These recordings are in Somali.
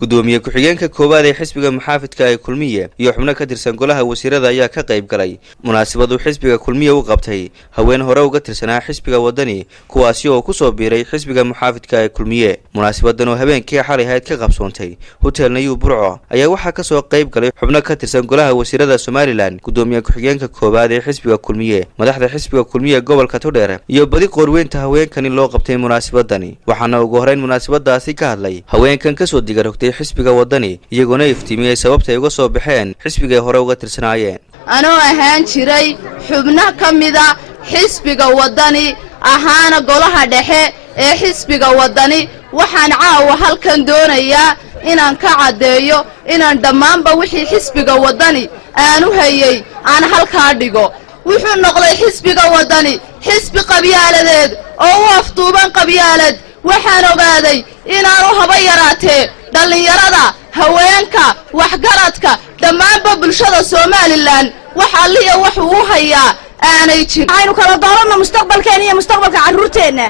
gudoomiye ku-xigeenka koowaad ee xisbiga muxaafidka ee kulmiye iyo xubno ka tirsan golaha wasiirada ayaa ka qayb galay munaasabad uu xisbiga kulmiye u qabtay haween hore uga tirsanaa xisbiga wadani kuwaasi oo ku soo biiray xisbiga muxaafidka ee kulmiye. munaasabadan oo habeenkii xalay ahayd ka qabsoontay hotel Nayu Burco ayaa waxaa ka soo qayb galay xubno ka tirsan golaha wasiirada Somaliland, gudoomiye ku-xigeenka koowaad ee xisbiga kulmiye, madaxda xisbiga kulmiye gobolka Togdheer iyo badi qorweynta haweenkani loo qabtay munaasabadani. waxaana ugu horeyn munaasabadaasi ka hadlay haweenkan ka soo digarogtay xisbiga wadani iyagoona iftiimiyay sababta ay uga soo baxeen xisbiga hore uga tirsanaayeen. anoo ahaan jiray xubno ka mida xisbiga wadani ahaana golaha dhexe ee xisbiga wadani waxaan caawa halkan doonayaa inaan ka cadeeyo inaan dhammaanba wixii xisbiga wadani aan u hayay aan halkaa dhigo. wuxuu noqday xisbiga wadani xisbi qabyaaladeed oo u afduuban qabyaalad. waxaan ogaaday inaanu haba yaraatee dhallinyarada, haweenka, waxgaradka, dhammaanba bulshada Somaliland wax alliya wuxuu u hayaa aanay jirin. aynu kala dooranno mustaqbalkeena iyo mustaqbalka carruurteena.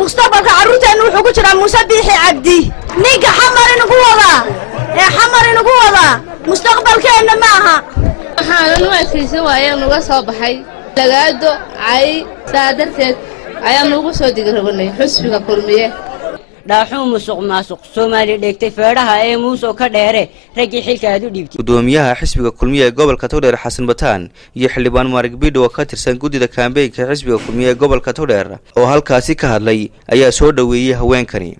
mustaqbalka carruurteena wuxuu ku jiraa Muuse Biixi Cabdi, ninka xamar inagu wada mustaqbalkeena maaha. waxaan u adkaysan waayeen uga soo baxay lagaado ay saadarteed ayaan ugu soo digrawnay xisbiga kulmiye. dhaaxuu musuq maasuq Soomaali dhigtay feedhaha ee muusoo ka dheere ragii xilka aad u dhiibtay. gudoomiyaha xisbiga kulmiye ee gobolka Togdheer Xasan Bataan iyo xildhibaan Maarig Bidho oo ka tirsan gudida kaambeynka xisbiga kulmiye ee gobolka Togdheer oo halkaasi ka hadlay ayaa soo dhaweeyay haweenkani.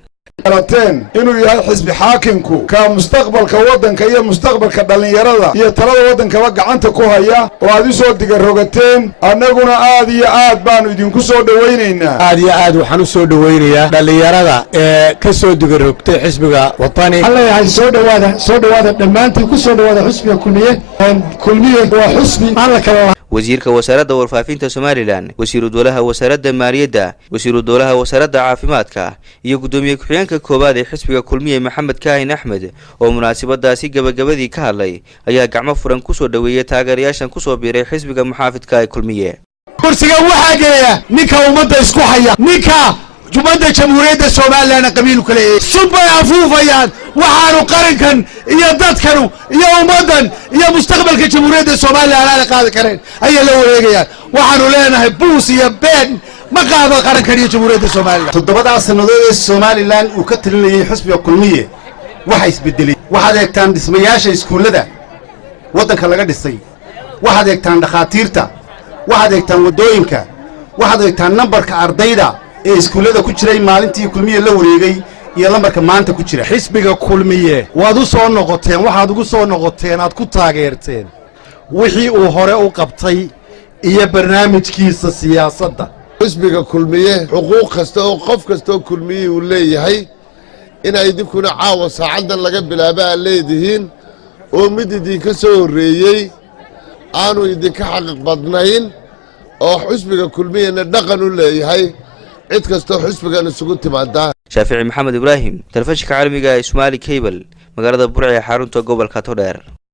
inuu yahay xisbi xaakimku ka mustaqbalka wadanka iyo mustaqbalka dhalinyarada iyo talada wadankaba gacanta ku haya oo aad soo digarogateen. annaguna aad iyo aad baanu idinku soo dhaweynaynaa. aad iyo aad waxaan u soo dhaweynayaa dhalinyarada ee ka soo digarogtay xisbiga wadani. allahay soo dhawaada dhammaantiin ku soo dhawaada xisbiga kulmiye waa xisbi alla kala. wasiirka wasaaradda warfaafinta Somaliland, wasiiru dowlaha wasaaradda maaliyadda, wasiiru dowlaha wasaaradda caafimaadka iyo gudoomiye ku-xigeenka koowaad ee xisbiga kulmiye Maxamed Kaahin Axmed oo munaasabadaasi gabagabadii ka hadlay ayaa gacmo furan ku soo dhaweeyay taageerayaashan ku soo biiray xisbiga muxaafidka ee kulmiye. kursiga waxaa geeya ninka ummadda isku haya, ninka jumadda jamhuuriyadda Somaliland qabiil kale ee subay afuufayaan. waxaanu qarankan iyo dadkanu iyo ummadan iyo mustaqbalka jamhuuriyadda Somaliland aan qaadi kareen ayaa la wareegayaan. waxaanu leenahay buus iyo been ma qaado qarankan iyo jamhuuriyadda Somaliland. 7 sanadood ee Somaliland uu ka talinayay xisbiga kulmiye waxa isbedelay. waxaad eegtaan dhismayaasha iskuulada wadanka laga dhisay, waxaad eegtaan dhakhaatiirta, waxaad eegtaan wadooyinka, waxaad eegtaan nambarka ardayda ee iskuulada ku jiray maalintii kulmiye la wareegay iyo lambarka maanta ku jira. xisbiga kulmiye waad u soo noqoteen, waxaad ugu soo noqoteen, aad ku taageerteen wixii uu hore u qabtay iyo barnaamijkiisa siyaasadda. xisbiga kulmiye xuquuq kasta oo qof kasta oo kulmiye uu leeyahay inay idinkuna caawa saacadan laga bilaabo aad leedihiin oo mid idinka soo horreeyey aanu idinka xaqiiq badnayn oo xisbiga kulmiyena dhaqan u leeyahay cid kastoo xisbigan isugu timaada. Shaafici Maxamed Ibraahim, telefishinka caalamiga ee Somali Cable, magaalada Burco ee xarunta gobolka Togdheer.